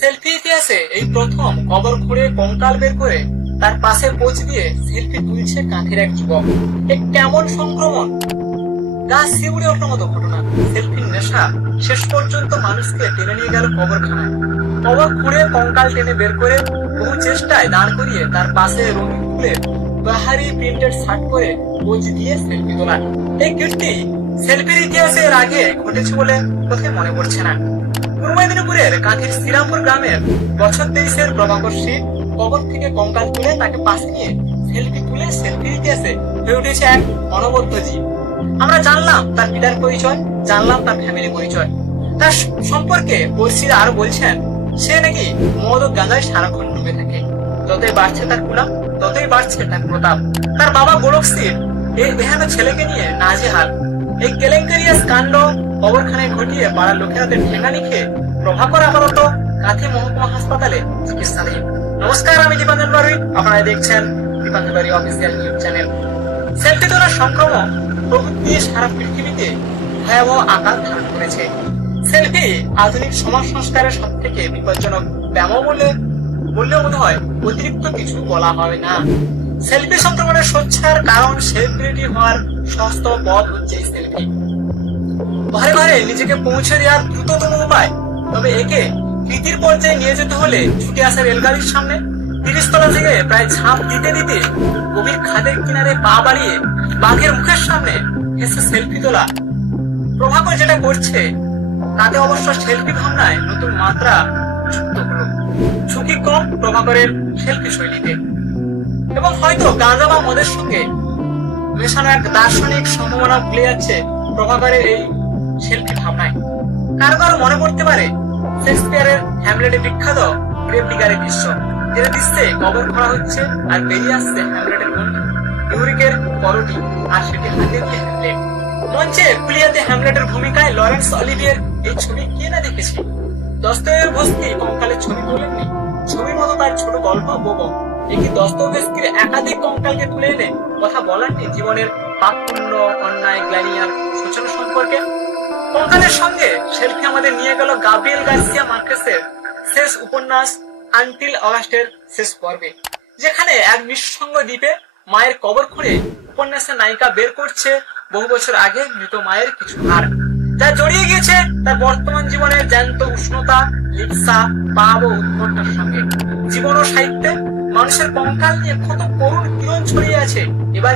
Selfie ইতিহাসে এই প্রথম কবর খুঁড়ে কঙ্কাল বের করে তার পাশে পোজ দিয়ে সেলফি তুলছে কাঁথের এক যুবক। এক কেমন সংক্রমণ, গা শিউরে ওঠার মতো ঘটনা। সেলফির নেশা শেষ পর্যন্ত মানুষকে টেনে নিয়ে গেল কবরখানায়। কবর খুঁড়ে কঙ্কাল টেনে বের করে বহু চেষ্টায় দাঁড় করিয়ে তার পাশে রঙিন ফুলের বাহারি প্রিন্টেড শার্ট পরে পোজ দিয়ে সেলফি তোলা। এই কীর্তি সেলফির ইতিহাসে এর আগে ঘটেছে বলে কোথায় মনে পড়ছে না। পূর্ব মেদিনীপুরের কাঁথির শ্রীরামপুর গ্রামের বছর 23-এর প্রভাকর শীত কবর থেকে কঙ্কাল তুলে তাকে পাশে নিয়ে সেলফি তুলে সেলফির ইতিহাসে হয়ে উঠেছে এক অনবদ্য জীব। আমরা জানলাম তার পিতার পরিচয়, জানলাম তার ফ্যামিলি পরিচয়। তার সম্পর্কে পড়শিরা আরো বলছেন সে নাকি মদ ও গাঁজায় সারাক্ষণ ডুবে থাকে। যতই বাড়ছে তার কুলাম, ততই বাড়ছে তার প্রতাপ। তার বাবা গোলক সিং এই এহেন ছেলেকে নিয়ে নাজেহাল। এই কেলেঙ্কারিয়াস কাণ্ড কবরখানায় ঘটিয়ে পাড়ার লোকেরাদের ঠেঙানি খেয়ে প্রভাকর আপাতত কাঁথি মহকুমা হাসপাতালে চিকিৎসাধীন। নমস্কার, আমি দীপাঞ্জন বাড়ুই, আপনারা দেখছেন Dipanjan Barui official news channel. Selfie তোলার সংক্রমণ প্রভৃতি সারা পৃথিবীতে ভয়াবহ আকার ধারণ করেছে। সেলফি আধুনিক সমাজ সংস্কারের সব থেকে বিপজ্জনক ব্যামো বললেও মনে হয় অতিরিক্ত কিছু বলা হবে না। সেলফি সংক্রমণের সোচ্চার কারণ সেলিব্রিটি হওয়ার সহজতম পথ হচ্ছে এই সেলফি। ঘরে ঘরে নিজেকে পৌঁছে দেওয়ার দ্রুততম উপায়। তবে একে কৃতির পর্যায়ে নিয়ে যেতে হলে ছুটে আসা রেলগাড়ির সামনে 30 তলা থেকে প্রায় ঝাঁপ দিতে দিতে গভীর খাদের কিনারে পা বাড়িয়ে বাঘের মুখের সামনে হেসে সেলফি তোলা। প্রভাকর যেটা করছে তাতে অবশ্য সেলফি ভাবনায় নতুন মাত্রা যুক্ত হলো। ঝুঁকি কম প্রভাকরের সেলফি শৈলীতে, এবং হয়তো গাঁজা বা মদের সঙ্গে মেশানো এক দার্শনিক সম্ভাবনা ভুলে যাচ্ছে প্রভাকরের এই সেলফি ভাবনায়। কারো কারো মনে পড়তে পারে শেক্সপিয়ারের হ্যামলেটের বিখ্যাত গ্রেভ ডিগারের দৃশ্য, যেটা দৃশ্যে কবর খোঁড়া হচ্ছে আর বেরিয়ে আসছে হ্যামলেটের বন্ধু ইউরিকের করটি, আর সেটি হাতে নিয়ে হ্যামলেট। মঞ্চে কুলিয়াতে হ্যামলেটের ভূমিকায় লরেন্স অলিভিয়ের এই ছবি কে না দেখেছে? দস্তয়েভস্কি কঙ্কালের ছবি তোলেননি, ছবির মতো তার ছোট গল্প বোবো। একটি দস্তয়েভস্কির একাধিক কঙ্কালকে তুলে এনে কথা বলাননি জীবনের পাপ পুণ্য, অন্যায়, গ্লানি আর সূচনা সম্পর্কে। কঙ্কালের সঙ্গে সেলফি আমাদের নিয়ে গেল গাব্রিয়েল গার্সিয়া মার্কেসের শেষ উপন্যাস আনটিল অগাস্টের শেষ পর্বে, যেখানে এক নিঃসঙ্গ দ্বীপে মায়ের কবর খুঁড়ে উপন্যাসের নায়িকা বের করছে বহু বছর আগে মৃত মায়ের কিছু হার, যা জড়িয়ে গিয়েছে তার বর্তমান জীবনের জ্যান্ত উষ্ণতা, লিপ্সা, পাপ ও উৎকণ্ঠার সঙ্গে। জীবন ও সাহিত্যে মানুষের কঙ্কাল নিয়ে কত করুণ কিরণ ছড়িয়ে আছে। এবার